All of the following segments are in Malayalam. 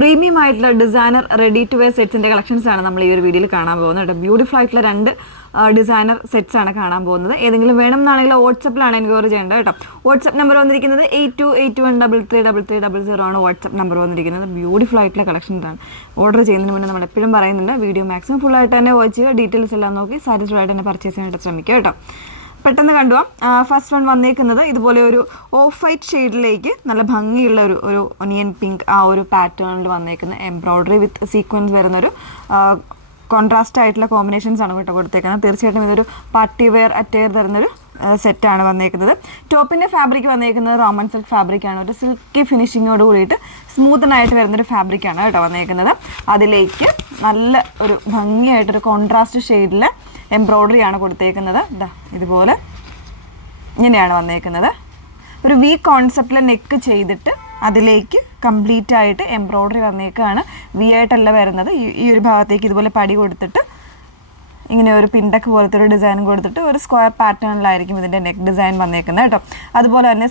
പ്രീമിയം ആയിട്ടുള്ള ഡിസൈനർ റെഡി ടു വെയർ സെറ്റ്സിൻ്റെ കളക്ഷൻസാണ് നമ്മൾ ഈ ഒരു വീഡിയോയിൽ കാണാൻ പോകുന്നത് കേട്ടോ. ബ്യൂട്ടിഫുൾ ആയിട്ടുള്ള രണ്ട് ഡിസൈനർ സെറ്റ്സ് ആണ് കാണാൻ പോകുന്നത്. ഏതെങ്കിലും വേണം എന്നാണെങ്കിൽ വാട്സപ്പിലാണ് എൻക്വയറി ചെയ്യേണ്ടത് കേട്ടോ. വാട്സപ്പ് നമ്പർ വന്നിരിക്കുന്നത് 8281333300 ആണ് വാട്സപ്പ് നമ്പർ വന്നിരിക്കുന്നത്. ബ്യൂട്ടിഫുൾ ആയിട്ടുള്ള കളക്ഷൻസാണ്. ഓർഡർ ചെയ്യുന്നതിന് മുന്നേ നമ്മൾ എപ്പോഴും പറയുന്നുണ്ട്, വീഡിയോ മാക്സിമം ഫുൾ ആയിട്ട് തന്നെ വാച്ച് ചെയ്യുക, ഡീറ്റെയിൽസ് എല്ലാം നോക്കി സാറ്റിസ്ഫൈഡ് ആയിട്ട് തന്നെ പർച്ചേസ് ചെയ്യാനായിട്ട് ശ്രമിക്കുക കേട്ടോ. പെട്ടെന്ന് കണ്ടുപോകാം. ഫസ്റ്റ് വൺ വന്നേക്കുന്നത് ഇതുപോലെ ഒരു ഓഫ് വൈറ്റ് ഷെയ്ഡിലേക്ക് നല്ല ഭംഗിയുള്ള ഒരു ഒനിയൻ പിങ്ക് ആ ഒരു പാറ്റേണിൽ വന്നേക്കുന്ന എംബ്രോയ്ഡറി വിത്ത് സീക്വൻസ് വരുന്നൊരു കോൺട്രാസ്റ്റ് ആയിട്ടുള്ള കോമ്പിനേഷൻസ് ആണ് കേട്ടോ കൊടുത്തേക്കുന്നത്. തീർച്ചയായിട്ടും ഇതൊരു പാർട്ടി വെയർ അറ്റയർ തരുന്നൊരു സെറ്റാണ് വന്നേക്കുന്നത്. ടോപ്പിൻ്റെ ഫാബ്രിക് വന്നേക്കുന്നത് റോമൻ സിൽക്ക് ഫാബ്രിക്കാണ്. ഒരു സിൽക്കി ഫിനിഷിങ്ങോട് കൂടിയിട്ട് സ്മൂത്തനായിട്ട് വരുന്നൊരു ഫാബ്രിക്കാണ് കേട്ടോ വന്നേക്കുന്നത്. അതിലേക്ക് നല്ല ഒരു ഭംഗിയായിട്ടൊരു കോൺട്രാസ്റ്റ് ഷെയ്ഡിൽ എംബ്രോയ്ഡറി ആണ് കൊടുത്തേക്കുന്നത്. ഇതുപോലെ ഇങ്ങനെയാണ് വന്നേക്കുന്നത്. ഒരു വി കോൺസെപ്റ്റിൽ നെക്ക് ചെയ്തിട്ട് അതിലേക്ക് കംപ്ലീറ്റ് ആയിട്ട് എംബ്രോയ്ഡറി വന്നേക്കാണ്. വി ആയിട്ടല്ല വരുന്നത്. ഈ ഒരു ഭാഗത്തേക്ക് ഇതുപോലെ പടി കൊടുത്തിട്ട് ഇങ്ങനെ ഒരു പിണ്ടക്ക് പോലത്തെ ഒരു ഡിസൈൻ കൊടുത്തിട്ട് ഒരു സ്ക്വയർ പാറ്റേണിലായിരിക്കും ഇതിൻ്റെ നെക്ക് ഡിസൈൻ വന്നേക്കുന്നത് കേട്ടോ. അതുപോലെ തന്നെ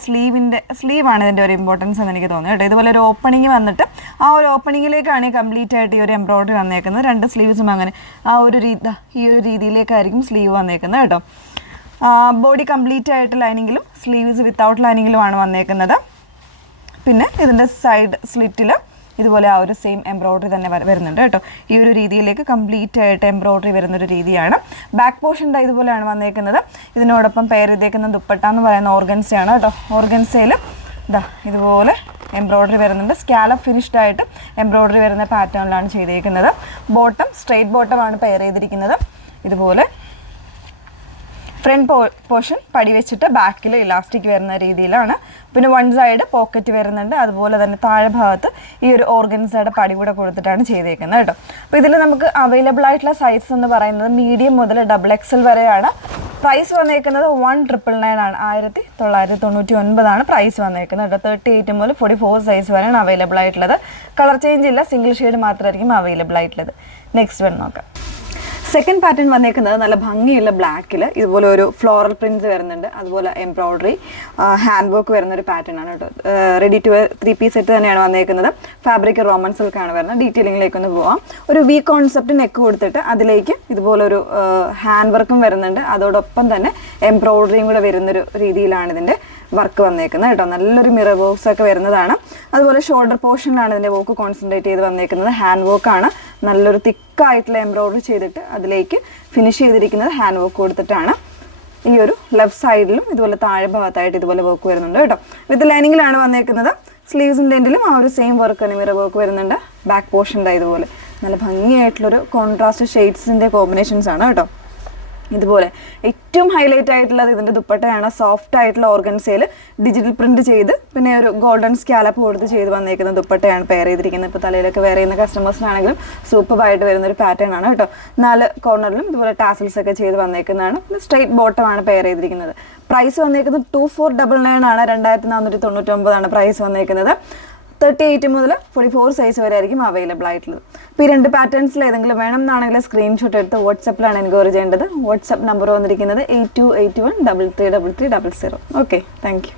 സ്ലീവാണ് ഇതിൻ്റെ ഒരു ഇമ്പോർട്ടൻസ് എന്ന് എനിക്ക് തോന്നുന്നു കേട്ടോ. ഇതുപോലെ ഒരു ഓപ്പണിങ് വന്നിട്ട് ആ ഒരു ഓപ്പണിങ്ങിലേക്കാണ് കംപ്ലീറ്റ് ആയിട്ട് ഈ ഒരു എംബ്രോയ്ഡറി വന്നേക്കുന്നത്. രണ്ട് സ്ലീവ്സും അങ്ങനെ ഈ ഒരു രീതിയിലേക്കായിരിക്കും സ്ലീവ് വന്നേക്കുന്നത് കേട്ടോ. ബോഡി കംപ്ലീറ്റ് ആയിട്ട് ലൈനിങ്ങിലും സ്ലീവ്സ് വിത്തൗട്ട് ലൈനിങ്ങിലും ആണ് വന്നേക്കുന്നത്. പിന്നെ ഇതിൻ്റെ സൈഡ് സ്ലിറ്റിൽ ഇതുപോലെ ആ ഒരു സെയിം എംബ്രോയ്ഡറി തന്നെ വരുന്നുണ്ട് കേട്ടോ. ഈ ഒരു രീതിയിലേക്ക് കംപ്ലീറ്റ് ആയിട്ട് എംബ്രോയ്ഡറി വരുന്നൊരു രീതിയാണ്. ബാക്ക് പോർഷൻ ഇതുപോലെയാണ് വന്നേക്കുന്നത്. ഇതിനോടൊപ്പം പെയർ ചെയ്തേക്കുന്ന ദുപ്പട്ട എന്ന് പറയുന്ന ഓർഗൻസയാണ് കേട്ടോ. ഓർഗൻസയിൽ ഇതുപോലെ എംബ്രോയ്ഡറി വരുന്നുണ്ട്. സ്കാലപ്പ് ഫിനിഷ്ഡ് ആയിട്ട് എംബ്രോയ്ഡറി വരുന്ന പാറ്റേണിലാണ് ചെയ്തേക്കുന്നത്. ബോട്ടം സ്ട്രെയിറ്റ് ബോട്ടമാണ് പെയർ ചെയ്തിരിക്കുന്നത്. ഇതുപോലെ ഫ്രണ്ട് പോർഷൻ പടി വെച്ചിട്ട് ബാക്കിൽ ഇലാസ്റ്റിക് വരുന്ന രീതിയിലാണ്. പിന്നെ വൺ സൈഡ് പോക്കറ്റ് വരുന്നുണ്ട്. അതുപോലെ തന്നെ താഴെ ഭാഗത്ത് ഈ ഒരു ഓർഗൻസയുടെ പടി കൂടെ കൊടുത്തിട്ടാണ് ചെയ്തേക്കുന്നത് കേട്ടോ. അപ്പോൾ ഇതിൽ നമുക്ക് അവൈലബിൾ ആയിട്ടുള്ള സൈസ് എന്ന് പറയുന്നത് മീഡിയം മുതൽ XXL വരെയാണ്. പ്രൈസ് വന്നേക്കുന്നത് 1999 ആണ്. 1999 പ്രൈസ് വന്നേക്കുന്നത് കേട്ടോ. 38 മുതൽ 44 സൈസ് വരെയാണ് അവൈലബിൾ ആയിട്ടുള്ളത്. കളർ ചേഞ്ച് ഇല്ല, സിംഗിൾ ഷെയ്ഡ് മാത്രമായിരിക്കും അവൈലബിൾ ആയിട്ടുള്ളത്. നെക്സ്റ്റ് വൺ നോക്കാം. സെക്കൻഡ് പാറ്റേൺ വന്നേക്കുന്നത് നല്ല ഭംഗിയുള്ള ബ്ലാക്കിൽ ഇതുപോലെ ഒരു ഫ്ലോറൽ പ്രിൻസ് വരുന്നുണ്ട്. അതുപോലെ എംബ്രോയ്ഡറി ഹാൻഡ് വർക്ക് വരുന്ന ഒരു പാറ്റേൺ ആണ് കേട്ടോ. റെഡി ടു 3 പീസ് സെറ്റ് തന്നെയാണ് വന്നേക്കുന്നത്. ഫാബ്രിക് റോമൻ സിൽക്ക് ആണ് വരുന്നത്. ഡീറ്റെയിലിംഗിലേക്കൊന്ന് പോവാം. ഒരു വി കോൺസെപ്റ്റ് നെക്ക് കൊടുത്തിട്ട് അതിലേക്ക് ഇതുപോലെ ഒരു ഹാൻഡ് വർക്കും വരുന്നുണ്ട്. അതോടൊപ്പം തന്നെ എംബ്രോയ്ഡറിയും കൂടെ വരുന്നൊരു രീതിയിലാണ് ഇതിൻ്റെ വർക്ക് വന്നേക്കുന്നത് കേട്ടോ. നല്ലൊരു മിറർ വർക്ക്സ് ഒക്കെ വരുന്നതാണ്. അതുപോലെ ഷോൾഡർ പോർഷനിലാണ് ഇതിൻ്റെ വർക്ക് കോൺസെൻട്രേറ്റ് ചെയ്ത് വന്നേക്കുന്നത്. ഹാൻഡ് വർക്കാണ്. നല്ലൊരു തിക്കായിട്ടുള്ള എംബ്രോയ്ഡറി ചെയ്തിട്ട് അതിലേക്ക് ഫിനിഷ് ചെയ്തിരിക്കുന്നത് ഹാൻഡ് വർക്ക് കൊടുത്തിട്ടാണ്. ഈ ഒരു ലെഫ്റ്റ് സൈഡിലും ഇതുപോലെ താഴെ ഭാഗത്തായിട്ട് ഇതുപോലെ വർക്ക് വരുന്നുണ്ട് കേട്ടോ. വിത്ത് ലൈനിങ്ങിലാണ് വന്നേക്കുന്നത്. സ്ലീവ്സിൻ്റെ എൻഡിലും ആ ഒരു സെയിം വർക്ക് തന്നെ മിറർ വർക്ക് വരുന്നുണ്ട്. ബാക്ക് പോർഷൻ്റെ ഇതുപോലെ നല്ല ഭംഗിയായിട്ടുള്ളൊരു കോൺട്രാസ്റ്റ് ഷെയ്ഡ്സിൻ്റെ കോമ്പിനേഷൻസ് ആണ് കേട്ടോ. ഇതുപോലെ ഏറ്റവും ഹൈലൈറ്റ് ആയിട്ടുള്ളത് ഇതിൻ്റെ ദുപ്പട്ടയാണ്. സോഫ്റ്റ് ആയിട്ടുള്ള ഓർഗൻസയിൽ ഡിജിറ്റൽ പ്രിന്റ് ചെയ്ത് പിന്നെ ഒരു ഗോൾഡൻ സ്കാലപ്പ് കൊടുത്ത് ചെയ്ത് വന്നേക്കുന്ന ദുപ്പട്ടയാണ് പെയർ ചെയ്തിരിക്കുന്നത്. ഇപ്പോൾ തലയിലൊക്കെ വെയർ ചെയ്യുന്ന കസ്റ്റമേഴ്സിനാണെങ്കിലും സൂപ്പറായിട്ട് വരുന്നൊരു പാറ്റേൺ ആണ് കേട്ടോ. 4 കോർണറിലും ഇതുപോലെ ടാസൽസ് ഒക്കെ ചെയ്ത് വന്നേക്കുന്നതാണ്. സ്ട്രെയിറ്റ് ബോട്ടമാണ് പെയർ ചെയ്തിരിക്കുന്നത്. പ്രൈസ് വന്നേക്കുന്നത് 2499 ആണ്. 2499 പ്രൈസ് വന്നേക്കുന്നത്. 38 മുതൽ 44 സൈസ് വരെ ആയിരിക്കും അവൈലബിൾ ആയിട്ടുള്ളത്. അപ്പോൾ ഈ 2 പാറ്റേൺസിൽ ഏതെങ്കിലും വേണം എന്നാണെങ്കിൽ സ്ക്രീൻഷോട്ട് എടുത്ത് വാട്സപ്പിലാണ് എൻക്വയറി ചെയ്യേണ്ടത്. വാട്സപ്പ് നമ്പർ വന്നിരിക്കുന്നത് 8281333300. Okay, thank you.